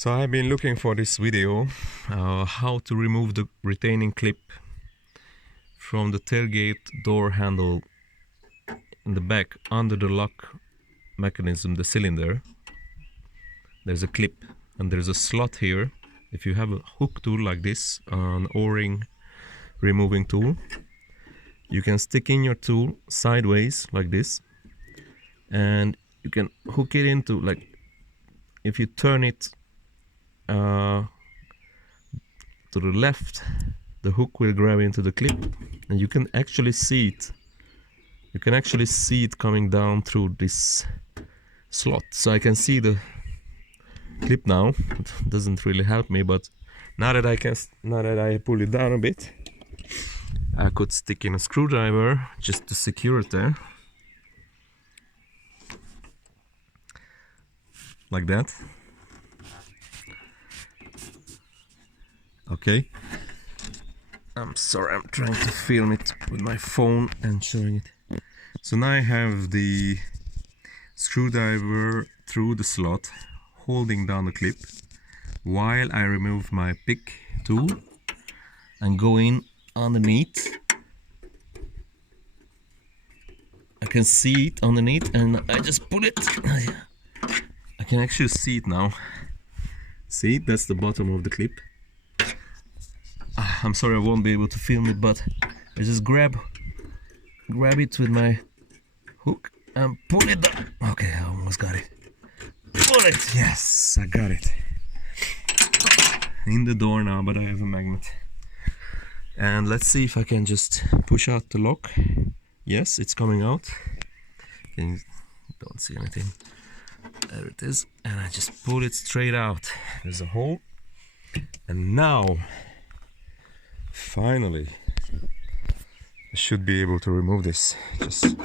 So I've been looking for this video, how to remove the retaining clip from the tailgate door handle in the back under the lock mechanism, the cylinder. There's a clip and there's a slot here. If you have a hook tool like this, an O-ring removing tool, you can stick in your tool sideways like this, and you can hook it into, like, if you turn it to the left, the hook will grab into the clip, and you can actually see it. You can actually see it coming down through this slot. So I can see the clip now. It doesn't really help me, but now that I pull it down a bit, I could stick in a screwdriver just to secure it there, like that. Okay, I'm sorry, I'm trying to film it with my phone and showing it. So now I have the screwdriver through the slot, holding down the clip, while I remove my pick tool and go in underneath. I can see it underneath, and I just pull it. I can actually see it now. See, that's the bottom of the clip. I'm sorry I won't be able to film it, but I just grab it with my hook and pull it down. Okay, I almost got it. Pull it! Yes, I got it. In the door now, but I have a magnet. And let's see if I can just push out the lock. Yes, it's coming out. Don't see anything. There it is. And I just pull it straight out. There's a hole. And now, finally, I should be able to remove this. Just